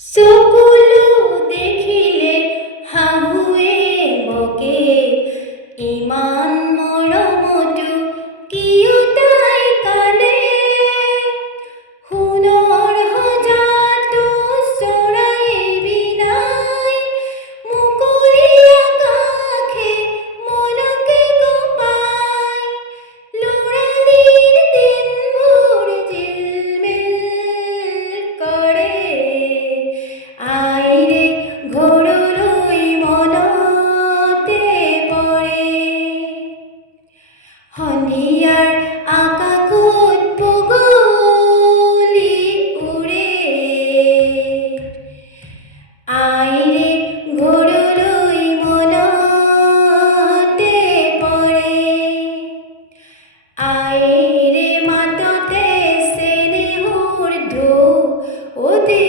সকলো দেখিলে হাহুৱে বকে ইমান মৰমতো কিয় তাই কানে সোণৰ সজাতো চৰাই বিনাই মুকলি আকাশে মনকে কঁপাই ল'ৰালিৰ দিনবোৰ জিলমিল কৰে আইৰে ঘৰলৈ মনতে পৰে সন্ধিয়াৰ আকাশত বগলী উৰে আইৰে ঘৰলৈ মনতে পৰে আইৰে মাততে চেনেহৰ ঢৌ অতি